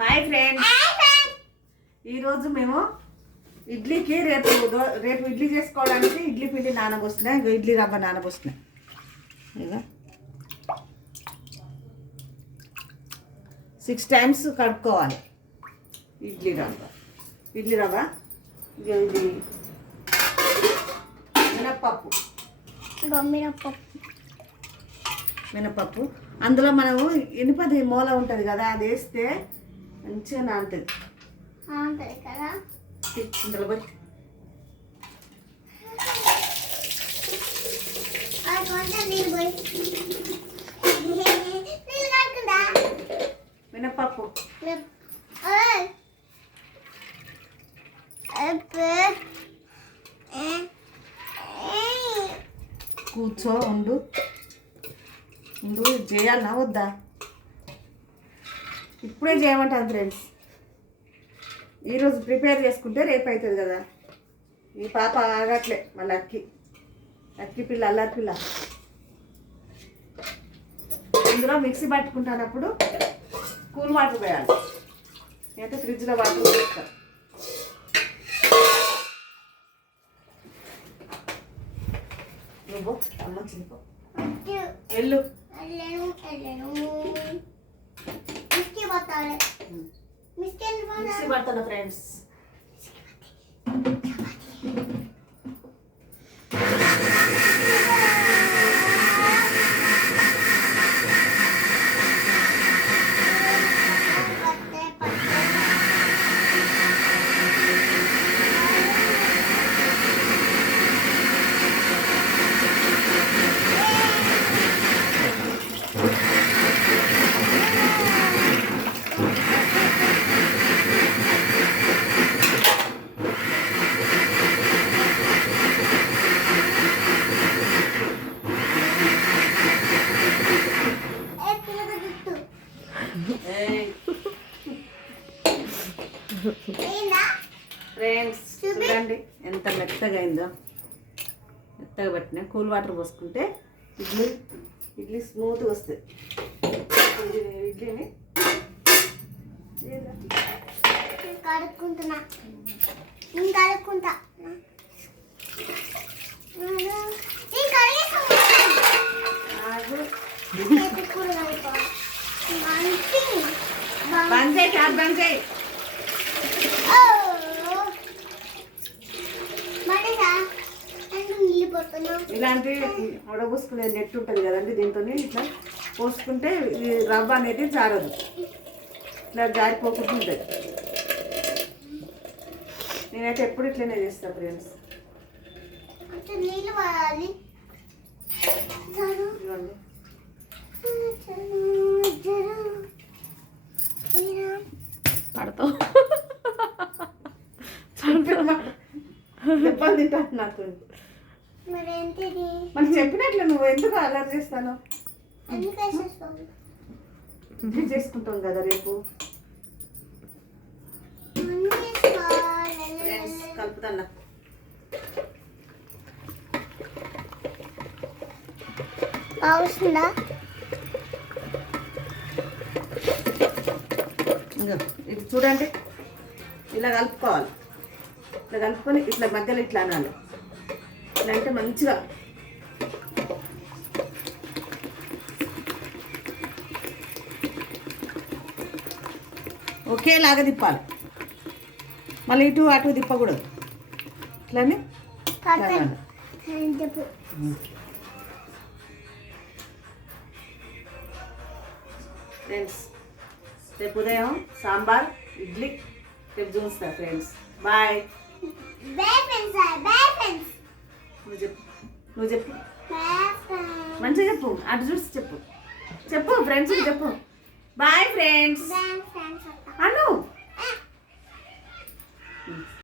Hi friends, ఈరోజు మేము ఇడ్లీకి రేపు ఇడ్లీ చేసుకోవడానికి ఇడ్లీ పిండి నానబోస్తున్నాయి. ఇంకా ఇడ్లీ రవ్వ నానబోస్తున్నాయి. ఇక 6 times కడుక్కోవాలి ఇడ్లీ రవ్వ. ఇడ్లీ రవ్వ ఇది మినపప్పు అందులో మనము ఇనుపది మూల ఉంటుంది కదా, అది వేస్తే మంచిగా నానుతుంది కదా. ఇందులో పోయి మినపప్పు కూర్చో ఉండు చేయాలన్నా వద్దా? ఇప్పుడే చేయమంటాను ఫ్రెండ్స్. ఈరోజు ప్రిపేర్ చేసుకుంటే రేపు అవుతుంది కదా. ఈ పాప ఆగట్లే, మళ్ళీ అక్కి పిల్ల అల్లరి పిల్ల. ఇందులో మిక్సీ పట్టుకుంటున్నప్పుడు కూల్ వాటర్ పోయాలి. అయితే ఫ్రిడ్జ్లో వాటర్ పోస్తా. నువ్వు అమ్మ చినుకో వెళ్ళు. మిక్సీ పడతాను ఫ్రెండ్స్. ఫ్రెండ్స్ చూడండి ఎంత మెత్తగా అయిందో. మెత్తగా పట్టిన కూల్ వాటర్ పోసుకుంటే ఇడ్లీ స్మూత్గా వస్తుంది. ఇడ్లీని కడుక్కుంటా బంద్ చేయి. ఇలాంటి ఉడబోసుకునే నెట్ ఉంటుంది కదండి, దీంతో ఇట్లా పోసుకుంటే ఈ రవ్వ అనేది జారదు, ఇట్లా జారిపోకుండా ఉంటుంది. నేనైతే ఎప్పుడు ఇట్లనే చేస్తాను ఫ్రెండ్స్. పడతావు దెబ్బలు తింటాను నాకు. మరి చెప్పినట్లు నువ్వు ఎందుకు అలర్ట్ చేస్తాను? చేసుకుంటాం కదా రేపు. కలుపుతాను. ఇది చూడండి, ఇలా కలుపుకోవాలి. ఇట్లా కలుపుకొని ఇట్లా మధ్యలో ఇట్లా అనాలి. ఇట్లా అంటే మంచిగా ఒకేలాగా తిప్పాలి. మళ్ళీ ఇటు అటు తిప్పకూడదు. ఇట్లానే ఫ్రెండ్స్, రేపు ఉదయం సాంబార్ ఇడ్లీ రేపు చూస్తా ఫ్రెండ్స్. బాయ్. నువ్వు చెప్పు మంచిగా చెప్పు. అటు చూసి చెప్పు ఫ్రెండ్స్ చెప్పు. బాయ్ ఫ్రెండ్స్ అను.